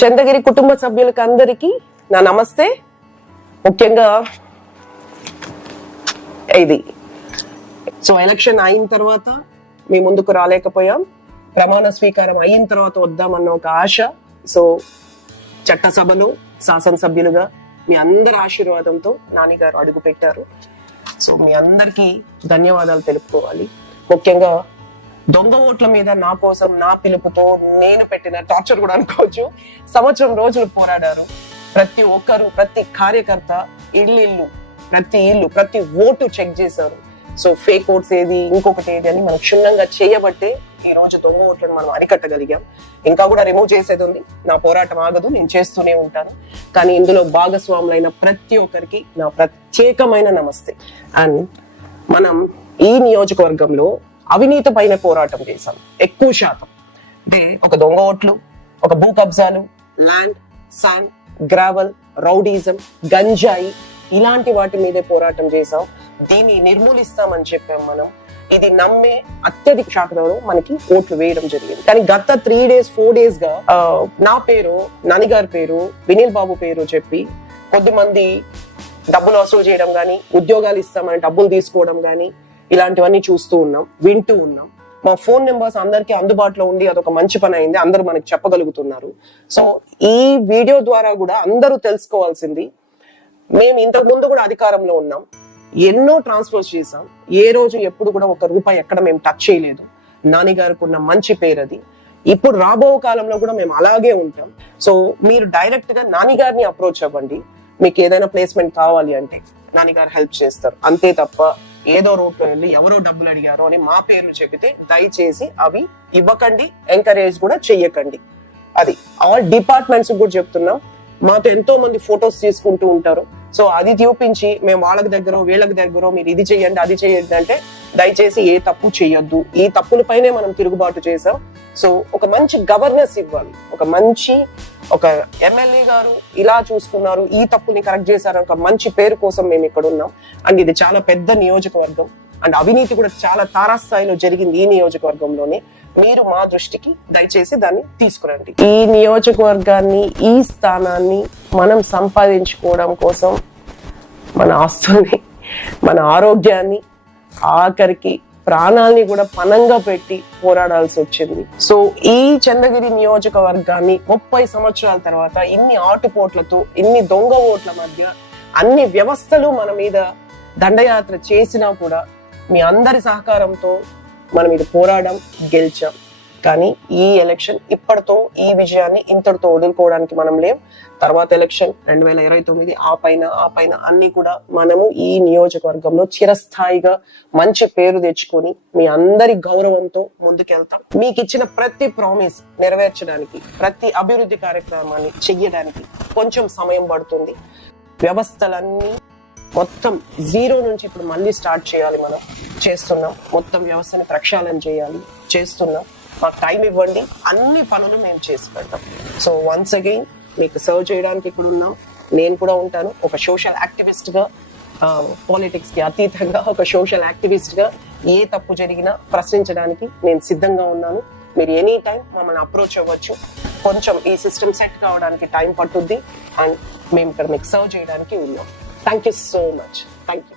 చంద్రగిరి కుటుంబ సభ్యులకు అందరికీ నా నమస్తే. ముఖ్యంగా ఇది ఎలక్షన్ అయిన తర్వాత మీ ముందుకు రాలేకపోయాం. ప్రమాణ స్వీకారం అయిన తర్వాత వద్దామన్న ఒక ఆశ. చట్టసభలో శాసనసభ్యులుగా మీ అందరి ఆశీర్వాదంతో నాన్నగారు అడుగు పెట్టారు. మీ అందరికీ ధన్యవాదాలు తెలుపుకోవాలి. ముఖ్యంగా దొంగ ఓట్ల మీద నా కోసం నా పిలుపుతో నేను పెట్టిన టార్చర్ కూడా అనుకోవచ్చు. సంవత్సరం రోజులు పోరాడారు. ప్రతి ఒక్కరు, ప్రతి కార్యకర్త ఇల్లు, ప్రతి ఇల్లు, ప్రతి ఓటు చెక్ చేశారు. ఫేక్ ఓట్స్ ఏది, ఇంకొకటి ఏది అని మనం క్షుణ్ణంగా చేయబట్టే ఈ రోజు దొంగ ఓట్లను మనం అరికట్టగలిగాం. ఇంకా కూడా రిమూవ్ చేసేది ఉంది. నా పోరాటం ఆగదు, నేను చేస్తూనే ఉంటాను. కానీ ఇందులో భాగస్వాములైన ప్రతి ఒక్కరికి నా ప్రత్యేకమైన నమస్తే. అండ్ మనం ఈ నియోజకవర్గంలో అవినీతి పైన పోరాటం చేశాం. ఎక్కువ శాతం అంటే ఒక దొంగ ఓట్లు, ఒక భూ కబ్జాలు, ల్యాండ్, శాండ్, గ్రావెల్, రౌడీజం, గంజాయి ఇలాంటి వాటి మీదే పోరాటం చేశాం. దీన్ని నిర్మూలిస్తామని చెప్పాం మనం. ఇది నమ్మే అత్యధిక శాతంలో మనకి ఓట్లు వేయడం జరిగింది. కానీ గత 3 days 4 days గా నా పేరు, నాన్నగారి పేరు, వినీల్ బాబు పేరు చెప్పి కొద్దిమంది డబ్బులు వసూలు చేయడం గానీ, ఉద్యోగాలు ఇస్తామని డబ్బులు తీసుకోవడం గానీ ఇలాంటివన్నీ చూస్తూ ఉన్నాం, వింటూ ఉన్నాం. మా ఫోన్ నెంబర్స్ అందరికీ అందుబాటులో ఉండి అదొక మంచి పని అయింది. అందరూ మనకి చెప్పగలుగుతున్నారు. ఈ వీడియో ద్వారా కూడా అందరూ తెలుసుకోవాల్సింది, మేము ఇంతకు ముందు కూడా అధికారంలో ఉన్నాం, ఎన్నో ట్రాన్స్ఫర్స్ చేసాం. ఏ రోజు ఎప్పుడు కూడా ఒక రూపాయి ఎక్కడ మేము టచ్ చేయలేదు. నాన్నగారికి ఉన్న మంచి పేరు అది. ఇప్పుడు రాబో కాలంలో కూడా మేము అలాగే ఉంటాం. మీరు డైరెక్ట్ గా నాన్నగారిని అప్రోచ్ అవ్వండి. మీకు ఏదైనా ప్లేస్మెంట్ కావాలి అంటే నాన్నగారు హెల్ప్ చేస్తారు. అంతే తప్ప ఏదో రోడ్లో వెళ్ళి ఎవరో డబ్బులు అడిగారో అని మా పేర్లు చెబితే దయచేసి అవి ఇవ్వకండి, ఎంకరేజ్ కూడా చెయ్యకండి. అది ఆల్ డిపార్ట్మెంట్స్ కూడా చెప్తున్నాం. మాతో ఎంతో మంది ఫొటోస్ తీసుకుంటూ ఉంటారు. అది చూపించి మేము వాళ్ళకి దగ్గర వీళ్ళకి దగ్గర మీరు ఇది చెయ్యండి, అది చెయ్యండి అంటే దయచేసి ఏ తప్పు చెయ్యొద్దు. ఈ తప్పులపైనే మనం తిరుగుబాటు చేసాం. ఒక మంచి గవర్నెన్స్ ఇవ్వాలి. ఒక ఎమ్మెల్యే గారు ఇలా చూసుకున్నారు, ఈ తప్పుని కరెక్ట్ చేశారు, ఒక మంచి పేరు కోసం మేము ఇక్కడ ఉన్నాం. అండ్ ఇది చాలా పెద్ద నియోజకవర్గం. అండ్ అవినీతి కూడా చాలా తారాస్థాయిలో జరిగింది ఈ నియోజకవర్గంలోనే. మీరు మా దృష్టికి దయచేసి దాన్ని తీసుకురండి. ఈ నియోజకవర్గాన్ని, ఈ స్థానాన్ని మనం సంపాదించుకోవడం కోసం మన ఆస్తుల్ని, మన ఆరోగ్యాన్ని, ఆఖరికి ప్రాణాలని కూడా పణంగా పెట్టి పోరాడాల్సి వచ్చింది. ఈ చంద్రగిరి నియోజకవర్గాన్ని 30 సంవత్సరాల తర్వాత ఇన్ని ఆటుపోట్లతో, ఇన్ని దొంగ ఓట్ల మధ్య అన్ని వ్యవస్థలు మన మీద దండయాత్ర చేసినా కూడా మీ అందరి సహకారంతో మనం ఇది పోరాడం, గెలిచాం. కానీ ఈ ఎలక్షన్ ఇప్పటితో, ఈ విజయాన్ని ఇంతటితో వదులుకోవడానికి మనం లేం. తర్వాత ఎలక్షన్ 2029, ఆ పైన అన్ని కూడా మనము ఈ నియోజకవర్గంలో చిరస్థాయిగా మంచి పేరు తెచ్చుకొని మీ అందరి గౌరవంతో ముందుకెళ్తాం. మీకు ఇచ్చిన ప్రతి ప్రామిస్ నెరవేర్చడానికి, ప్రతి అభివృద్ధి కార్యక్రమాన్ని చెయ్యడానికి కొంచెం సమయం పడుతుంది. వ్యవస్థలన్నీ మొత్తం జీరో నుంచి ఇప్పుడు మళ్ళీ స్టార్ట్ చేయాలి. మనం చేస్తున్నాం. మొత్తం వ్యవస్థని ప్రక్షాళన చేయాలి, చేస్తున్నాం. మాకు టైం ఇవ్వండి, అన్ని పనులు మేము చేసి పెడతాం. వన్స్ అగైన్ మీకు సర్వ్ చేయడానికి ఇక్కడ ఉన్నాం. నేను కూడా ఉంటాను ఒక సోషల్ యాక్టివిస్ట్ గా, పాలిటిక్స్ కి అతీతంగా ఒక సోషల్ యాక్టివిస్ట్ గా. ఏ తప్పు జరిగినా ప్రశ్నించడానికి నేను సిద్ధంగా ఉన్నాను. మీరు ఎనీ టైం మమ్మల్ని అప్రోచ్ అవ్వచ్చు. కొంచెం ఈ సిస్టమ్ సెట్ కావడానికి టైం పట్టుద్ది. అండ్ మేము ఇక్కడ మీకు సర్వ్ చేయడానికి ఉన్నాం. Thank you so much. Thank you.